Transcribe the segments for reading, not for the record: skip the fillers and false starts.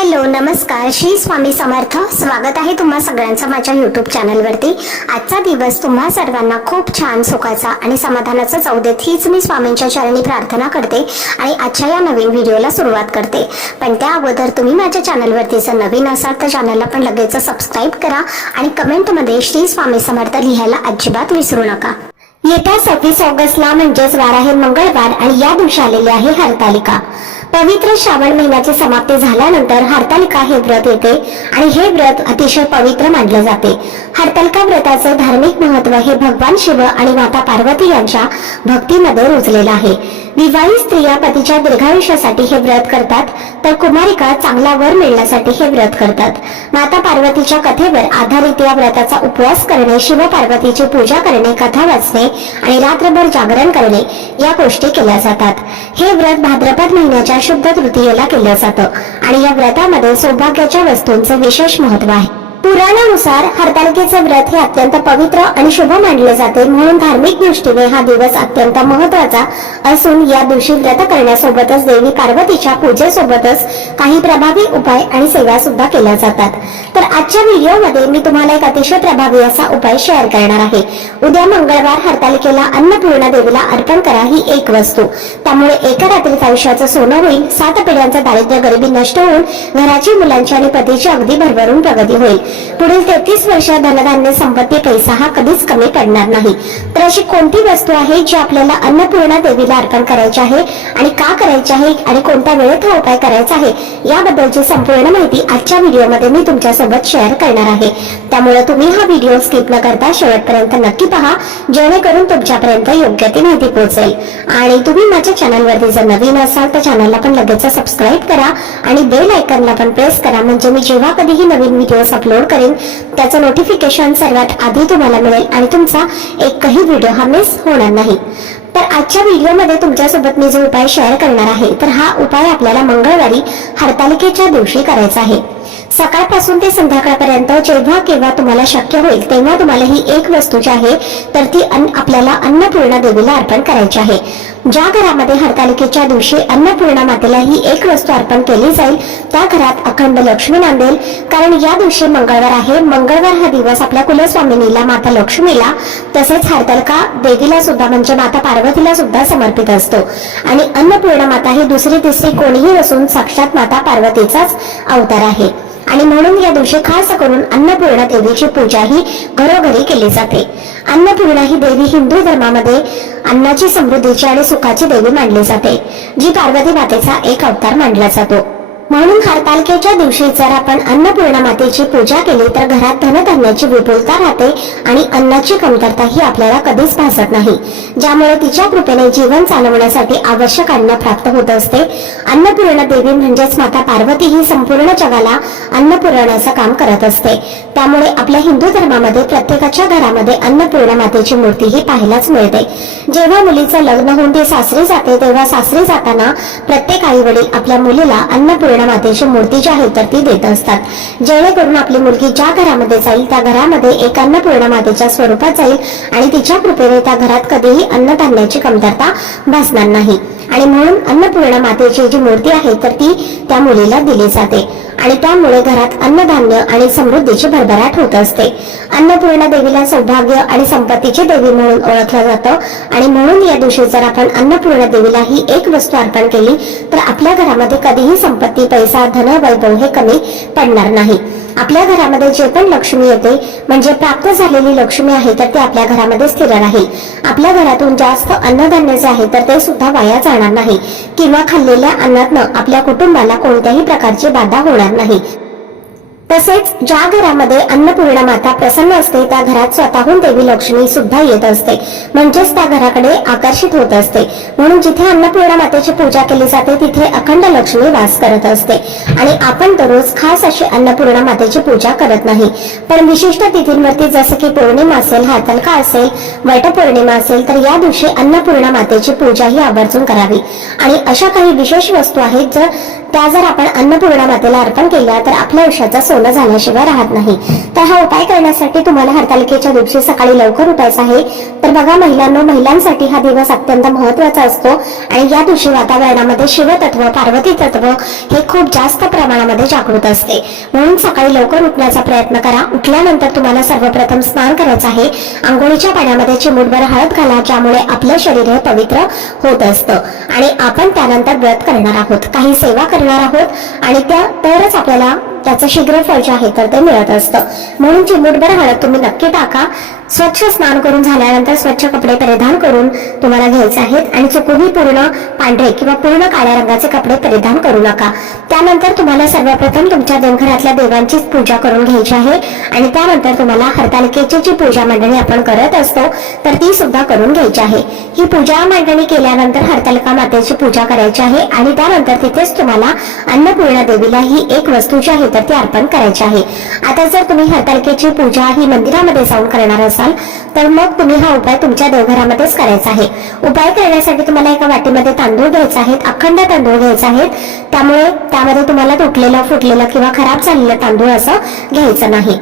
Hello नमस्कार, श्री स्वामी समर्थ. स्वागत आहे तुम्हा सगळ्यांचं माझ्या यूट्यूब चॅनलवरती. आजचा दिवस तुम्हा सर्वांना खूप छान सुखाचा आणि समाधानाचा जाऊ देत, हीच मी स्वामींच्या चरणी प्रार्थना करते आणि आजच्या या नवीन व्हिडिओला सुरुवात करते. पण त्या अगोदर तुम्ही माझ्या चॅनलवरती जर नवीन असाल तर चॅनलला पण लगेच सबस्क्राईब करा आणि कमेंटमध्ये श्री स्वामी समर्थ लिहायला अजिबात विसरू नका. येत्या 26 ऑगस्टला म्हणजेच वार आहे मंगळवार आणि या दिवशी आलेली आहे हरतालिका. पवित्र श्रावण महिन्याची समाप्ती झाल्यानंतर हरतालिका हे व्रत येते आणि हे व्रत अतिशय पवित्र मानले जाते. हरतालिका व्रताचे धार्मिक महत्व हे भगवान शिव आणि माता पार्वती यांच्या भक्तीमध्ये रुजलेलं आहे. विवाहित स्त्रिया पतीच्या दीर्घायुष्यासाठी हे व्रत करतात, तर कुमारिका चांगला वर मिळण्यासाठी हे व्रत करतात. माता पार्वतीच्या कथेवर आधारित या व्रताचा उपवास करणे, शिव पार्वतीची पूजा करणे, कथा वाचणे आणि रात्रभर जागरण करणे या गोष्टी केल्या जातात. हे व्रत भाद्रपद महिन्याच्या शुद्ध तृतीयेला केलं जातं आणि या व्रतामध्ये सौभाग्याच्या वस्तूंचे विशेष महत्व आहे. पुराणानुसार हरतालिकेचे व्रत हे अत्यंत पवित्र आणि शुभ मानले जाते, म्हणून धार्मिक दृष्टीने हा दिवस अत्यंत महत्वाचा असून या दिवशी व्रत करण्यासोबतच देवी पार्वतीच्या पूजेसोबतच काही प्रभावी उपाय आणि सेवा सुद्धा केल्या जातात. तर आजच्या व्हिडिओमध्ये मी तुम्हाला एक अतिशय प्रभावी असा उपाय शेअर करणार आहे. उद्या मंगळवार हरतालिकेला अन्नपूर्णा देवीला अर्पण करा ही एक वस्तू. त्यामुळे एका रात्रीत आयुष्याचं सोनं होईल, 7 पिढ्यांचं दारिद्र्य गरिबी नष्ट होऊन घराची, मुलांची आणि पतीची अगदी भरभरून प्रगती होईल. पुढील 33 वर्ष धनधान्य, संपत्ती, पैसा हा कधीच कमी पडणार नाही. तर अशी कोणती वस्तू आहे जी आपल्याला अन्नपूर्णा देवीला अर्पण करायची आहे आणि का करायची आहे आणि कोणत्या वेळेत हा उपाय करायचा आहे याबद्दलची संपूर्ण माहिती आजच्या व्हिडिओमध्ये मी तुमच्यासोबत शेअर करणार आहे. त्यामुळे तुम्ही हा व्हिडिओ स्किप न करता शेवटपर्यंत नक्की पहा, जेणेकरून तुमच्यापर्यंत योग्य ती माहिती पोहोचेल. आणि तुम्ही माझ्या चॅनलवरती जर नवीन असाल तर चॅनलला पण लगेच सबस्क्राईब करा आणि बेल आयकॉनला पण प्रेस करा, म्हणजे मी जेव्हा कधीही नवीन व्हिडिओज अपलोड करेन त्याचं नोटिफिकेशन सर्वात आधी तुम्हाला मिळेल आणि तुमचा एकही व्हिडिओ हा मिस होणार नाही. तर आजच्या व्हिडिओमध्ये तुमच्यासोबत मी जो उपाय शेअर करणार आहे तर हा उपाय आपल्याला मंगळवारी हरतालिकेच्या दिवशी करायचा आहे. सकाळपासून ते संध्याकाळपर्यंत जेव्हा केव्हा तुम्हाला शक्य होईल तेव्हा तुम्हाला ही एक वस्तू जी आहे तर ती आपल्याला अन्नपूर्णा देवीला अर्पण करायची आहे. ज्या घरामध्ये हरतालिकेच्या दिवशी अन्नपूर्णा मातेला ही एक वस्तू अर्पण केली जाईल त्या घरात अखंड लक्ष्मी नांदेल, कारण या दिवशी मंगळवार आहे. मंगळवार हा दिवस आपल्या कुलस्वामिनीला माता लक्ष्मीला तसेच हरतालिका देवीला सुद्धा म्हणजे माता पार्वतीला सुद्धा समर्पित असतो आणि अन्नपूर्णा माता ही दुसरी तिसरी कोणीही नसून साक्षात माता पार्वतीचाच अवतार आहे आणि म्हणून या दिवशी खास करून अन्नपूर्णा देवीची पूजा ही घरोघरी केली जाते. अन्नपूर्णा ही देवी हिंदू धर्मामध्ये अन्नाची, समृद्धीची आणि सुखाची देवी मानली जाते, जी पार्वती मातेचा एक अवतार मानला जातो. म्हणून हरतालिकेच्या दिवशी जर आपण अन्नपूर्णा मातेची पूजा केली तर घरात धनधान्याची विपुलता राहते आणि अन्नाची कमतरता ही आपल्याला कधीच भासत नाही, ज्यामुळे तिच्या कृपेने जीवन चालवण्यासाठी आवश्यक अन्न प्राप्त होत असते. अन्नपूर्णा देवी म्हणजेच माता पार्वती ही संपूर्ण जगाला अन्न पुरवण्याचं काम करत असते. त्यामुळे आपल्या हिंदू धर्मामध्ये प्रत्येकाच्या घरामध्ये अन्नपूर्णा मातेची मूर्ती ही पाहायलाच मिळते. जेव्हा मुलीचं लग्न होऊन ती सासरी जाते तेव्हा सासरी जाताना प्रत्येक आई वडील आपल्या मुलीला अन्नपूर्णा मातेची मूर्ती जी आहे तर ती देत असतात, जेणेकरून आपली मुलगी ज्या घरामध्ये जाईल त्या घरामध्ये एक अन्नपूर्णा मातेच्या स्वरूपात जाईल आणि तिच्या कृपेने त्या घरात कधीही अन्नधान्याची कमतरता भासणार नाही. आणि म्हणून अन्नपूर्णा मातेची जी मूर्ती आहे तर ती त्या मुलीला दिली जाते आणि त्यामुळे घरात अन्नधान्य आणि समृद्धीची भरभराट होत असते. अन्नपूर्णा देवीला सौभाग्य आणि संपत्तीची देवी म्हणून ओळखलं जातं आणि म्हणून या दिवशी जर आपण अन्नपूर्णा देवीला ही एक वस्तू अर्पण केली तर आपल्या घरामध्ये कधीही संपत्ती, पैसा, धन, वैभव हे कमी पडणार नाही. आपल्या घरामध्ये जे पण लक्ष्मी येते म्हणजे प्राप्त झालेली लक्ष्मी आहे तर ती आपल्या घरामध्ये स्थिर राहील. आपल्या घरातून जास्त अन्नधान्य जे आहे तर ते सुद्धा वाया जाणार नाही किंवा खाल्लेल्या अन्नातनं आपल्या कुटुंबाला कोणत्याही प्रकारची बाधा होणार नाही. तसेच ज्या घरामध्ये अन्नपूर्णा माता प्रसन्न असते त्या घरात स्वतःहून देवी लक्ष्मी सुद्धा येत असते, म्हणजेच त्या घराकडे आकर्षित होत असते. म्हणून जिथे अन्नपूर्णा मातेची पूजा केली जाते तिथे अखंड लक्ष्मी वास करत असते आणि आपण दररोज खास अशी अन्नपूर्णा मातेची पूजा करत नाही, पण विशिष्ट तिथींवरती जसं की पौर्णिमा असेल, हरतालिका असेल, वटपौर्णिमा असेल तर या दिवशी अन्नपूर्णा मातेची पूजा ही आवर्जून करावी. आणि अशा काही विशेष वस्तू आहेत त्या जर आपण अन्नपूर्णा मातेला अर्पण केल्या तर आपल्या आयुष्याचा सोनं झाल्याशिवाय राहत नाही. तर हा उपाय करण्यासाठी तुम्हाला हरतालिकेच्या दिवशी सकाळी लवकर उठायचं आहे. तर तर बघा महिलांनो, महिलांसाठी हा दिवस अत्यंत महत्त्वाचा असतो आणि या दिवशी वातावरणामध्ये शिवतत्व, पार्वती तत्व हे खूप जास्त प्रमाणामध्ये जागृत असते. म्हणून सकाळी लवकर उठण्याचा प्रयत्न करा. उठल्यानंतर तुम्हाला सर्वप्रथम स्नान करायचं आहे. आंघोळीच्या पाण्यामध्ये चिमूटभर हळद घाला, ज्यामुळे आपलं शरीर हे पवित्र होत असतं आणि आपण त्यानंतर व्रत करणार आहोत, काही सेवा करणार आहोत आणि तरच आपल्याला त्याचं शीघ्र फळ जे आहे तर ते मिळत असतं. म्हणून चिमूटभर हळद तुम्ही नक्की टाका. स्वच्छ स्नान करून झाल्यानंतर स्वच्छ कपडे परिधान करून तुम्हाला घ्यायचे आहेत आणि चुकूनही पूर्ण पांढरे किंवा पूर्ण काळ्या रंगाचे कपडे परिधान करू नका. त्यानंतर तुम्हाला सर्वप्रथम तुमच्या देवघरातल्या देवांचीच पूजा करून घ्यायची आहे आणि त्यानंतर तुम्हाला हरतालिकेची जी पूजा मांडणी आपण करत असतो तर ती सुद्धा करून घ्यायची आहे. ही पूजा मांडणी केल्यानंतर हरतालिका मातेची पूजा करायची आहे आणि त्यानंतर तिथेच तुम्हाला अन्नपूर्णा देवीला ही एक वस्तू जी आहे तर ती अर्पण करायची आहे. आता जर तुम्ही हरतालिकेची पूजा ही मंदिरामध्ये जाऊन करणार असाल तर मग तुम्ही हा उपाय तुमच्या देवघरामध्येच करायचा आहे. उपाय करण्यासाठी तुम्हाला एका वाटीमध्ये तांदूळ घ्यायचे आहेत, अखंड तांदूळ घ्यायचे आहेत. त्यामुळे त्यामध्ये तुम्हाला तुटलेलं, फुटलेलं किंवा खराब झालेलं तांदूळ असं घ्यायचं नाही.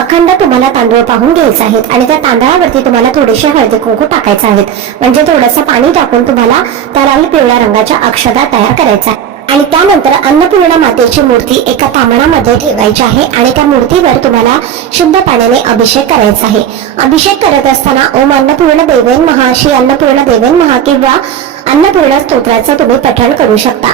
अखंड तुम्हाला तांदूळ पाहून घ्यायचे आहेत आणि त्या तांदळावरती तुम्हाला थोडेसे हळदी कुंकू टाकायचे आहेत. म्हणजे थोडंसं पाणी टाकून तुम्हाला त्या लाल पिवळ्या रंगाच्या अक्षता तयार करायच्या आहेत आणि त्यानंतर अन्नपूर्णा मातेची मूर्ती एका तांबणामध्ये ठेवायची आहे आणि त्या मूर्तीवर तुम्हाला शुद्ध पाण्याने अभिषेक करायचा आहे. अभिषेक करत असताना ओम अन्नपूर्णा देवेन महा, अशी अन्नपूर्णा देवेन महा किंवा अन्नपूर्णा स्तोत्राचं तुम्ही पठण करू शकता.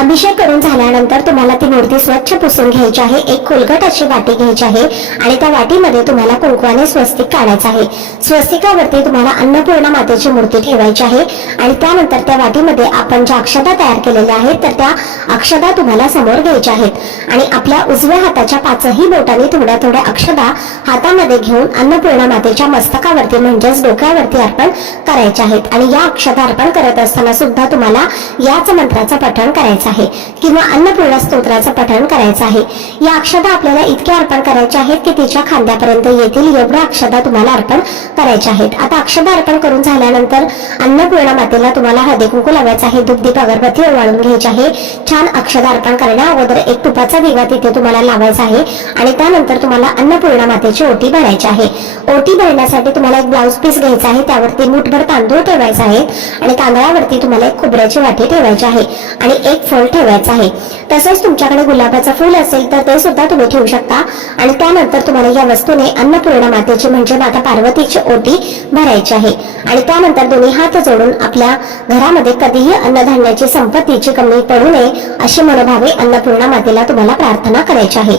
अभिषेक करून झाल्यानंतर तुम्हाला ती मूर्ती स्वच्छ पुसून घ्यायची आहे. एक खोलगट अशी वाटी घ्यायची आहे आणि त्या वाटीमध्ये तुम्हाला कुंकवाने स्वस्तिक काढायचं आहे. स्वस्तिकावरती तुम्हाला अन्नपूर्णा मातेची मूर्ती ठेवायची आहे आणि त्यानंतर त्या वाटीमध्ये आपण ज्या अक्षता तयार केलेल्या आहेत तर त्या अक्षता तुम्हाला समोर घ्यायच्या आहेत आणि आपल्या उजव्या हाताच्या पाचही बोटांनी थोड्या थोड्या अक्षता हातामध्ये घेऊन अन्नपूर्णा मातेच्या मस्तकावरती म्हणजेच डोक्यावरती अर्पण करायच्या आहेत. आणि या अक्षता अर्पण करत असताना सुद्धा तुम्हाला याच मंत्राचं पठण करायचं आहे किंवा अन्नपूर्णा स्तोत्राचं पठण करायचं आहे. या अक्षता आपल्याला इतक्या अर्पण करायच्या आहेत की तिच्या खांद्यापर्यंत येतील एवढ्या अक्षता तुम्हाला अर्पण करायच्या आहेत. आता अक्षता अर्पण करून झाल्यानंतर अन्नपूर्णा मातेला तुम्हाला हळदी कुंकू लावायचं आहे, धूपदीप अगरबत्ती ओवाळून घ्यायची आहे. छान अक्षता अर्पण करण्या अगोदर एक तुपाचा दिवा तिथे तुम्हाला लावायचा आहे आणि त्यानंतर तुम्हाला अन्नपूर्णा मातेची ओटी भरायची आहे. ओटी भरण्यासाठी तुम्हाला एक ब्लाउज पीस घ्यायचा आहे, त्यावरती मुठभर तांदूळ ठेवायचा आहे आणि तांदळावरती तुम्हाला एक खोबऱ्याची वाटी ठेवायची आहे आणि एक फळ ठेवायचं आहे. तसेच तुमच्याकडे गुलाबाचं फूल असेल तर ते सुद्धा तुम्ही ठेवू शकता आणि त्यानंतर तुम्हाला या वस्तूने अन्नपूर्णा मातेची म्हणजे माता पार्वतीची ओटी भरायची आहे आणि त्यानंतर दोन्ही हात जोडून आपल्या घरामध्ये कधीही अन्नधान्याची संपत्तीची कमी पडू नये अशी मनोभावे अन्नपूर्णा मातेला तुम्हाला प्रार्थना करायची आहे.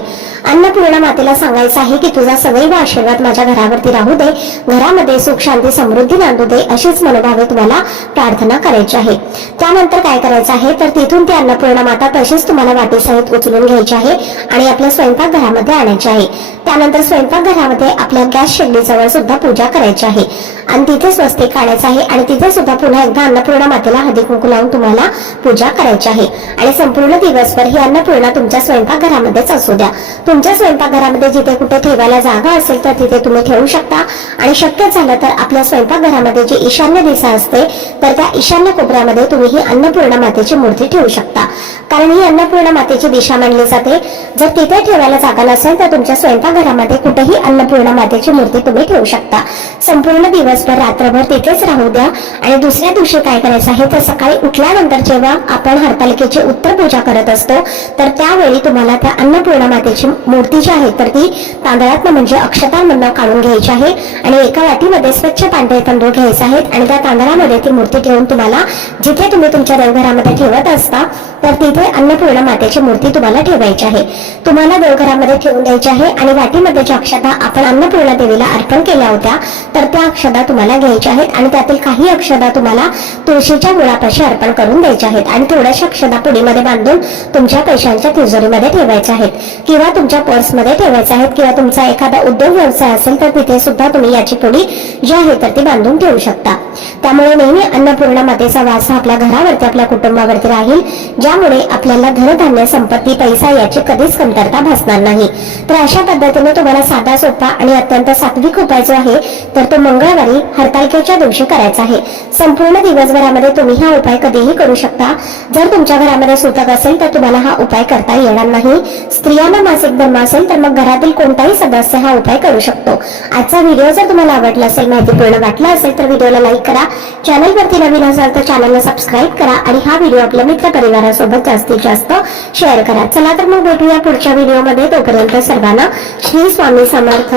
अन्नपूर्णा मातेला सांगायचं आहे की तुझा सदैव आशीर्वाद माझ्या घरावरती राहू दे, घरामध्ये सुख शांती समृद्धी नांदू दे, अशीच मनोभावे तुम्हाला प्रार्थना करायची आहे. त्यानंतर काय करायचं आहे तर तिथून ती अन्नपूर्णा माता तशीच तुम्हाला वाटीसहित उचलून घ्यायची आहे आणि आपल्या स्वयंपाकघरामध्ये आणायची आहे. त्यानंतर स्वयंपाकघरामध्ये आपल्या गॅस शेगडीजवळ सुद्धा पूजा करायची आहे आणि तिथे स्वस्तिक काढायचं आहे आणि तिथे सुद्धा पुन्हा एकदा अन्नपूर्णा मातेला हळदी कुंकू लावून तुम्हाला पूजा करायची आहे आणि संपूर्ण दिवसभर ही अन्नपूर्णा तुमच्या स्वयंपाकघरामध्येच असू द्या. तुमच्या स्वयंपाकघरामध्ये जिथे कुठे ठेवायला जागा असेल तर तिथे तुम्ही ठेवू शकता आणि शक्य झालं तर आपल्या स्वयंपाकघरामध्ये जी ईशान्य दिशा असते तर त्या ईशान्य कोपऱ्यामध्ये तुम्ही ही अन्नपूर्णा मातेची मूर्ती ठेवू शकता, कारण ही अन्नपूर्णा मातेची दिशा मानली जाते. जर तिथे ठेवायला जागा नसेल तर तुमच्या स्वयंपाकघरामध्ये कुठेही अन्नपूर्णा मातेची मूर्ती तुम्ही ठेवू शकता. संपूर्ण दिवसभर रात्रभर तिथेच राहू द्या आणि दुसऱ्या दिवशी काय करायचं आहे तर सकाळी उठल्यानंतर जेव्हा आपण हरतालिकेची उत्तर पूजा करत असतो तर त्यावेळी तुम्हाला त्या अन्नपूर्णा मातेची मूर्ती जी आहे तर ती तांदळात म्हणजे अक्षतांमधून काढून घ्यायची आहे आणि एका वाटीमध्ये स्वच्छ पांढरे तांदूळ घ्यायचे आहेत आणि त्या तांदळामध्ये ती मूर्ती ठेवून तुम्हाला जिथे तुम्ही तुमच्या देवघरामध्ये ठेवत असता तर तिथे अन्नपूर्णा मातेची मूर्ती तुम्हाला ठेवायची आहे. तुम्हाला देवघरामध्ये ठेवून द्यायची आहे आणि वाटीमध्ये ज्या अक्षता आपण अन्नपूर्णा देवीला अर्पण केल्या होत्या तर त्या अक्षता तुम्हाला घ्यायच्या आहेत आणि त्यातील काही अक्षता तुम्हाला तुळशीच्या मुळापाशी अर्पण करून द्यायच्या आहेत आणि थोड्याशा अक्षता पुडीमध्ये बांधून तुमच्या पैशांच्या तिजोरीमध्ये ठेवायच्या आहेत किंवा तुमच्या पर्समध्ये ठेवायच्या आहेत किंवा तुमचा एखादा उद्योग व्यवसाय असेल तर तिथे सुद्धा तुम्ही याची पुडी जी आहे तर ती बांधून ठेवू शकता. त्यामुळे नेहमी अन्नपूर्णा मातेचा वास हा आपल्या घरावरती, आपल्या कुटुंबावरती राहील, ज्यामुळे आपल्याला धनधान्य, संपत्ती, पैसा याची कधीच कमतरता भासणार नाही. तर अशा पद्धतीने तुम्हाला साधा, सोपा आणि अत्यंत सात्विक उपाय जो आहे तर तो मंगळवारी हरतालिकेच्या दिवशी करायचा आहे. संपूर्ण दिवसभरामध्ये तुम्ही हा उपाय कधीही करू शकता. जर तुमच्या घरामध्ये सूतक असेल तर तुम्हाला हा उपाय करता येणार नाही. स्त्रियांना मासिक धर्म असेल तर मग घरातील कोणताही सदस्य हा उपाय करू शकतो. आजचा व्हिडिओ जर तुम्हाला आवडला असेल, माहितीपूर्ण वाटला असेल तर व्हिडिओला लाईक करा. चॅनलवरती नवीन असाल तर चॅनलला सबस्क्राईब करा आणि हा व्हिडिओ आपल्या मित्र परिवारासोबत जास्तीत जास्त शेअर करा. चला तर मग भेटूया पुढच्या व्हिडिओमध्ये. तोपर्यंत सर्वांना श्री स्वामी समर्थ.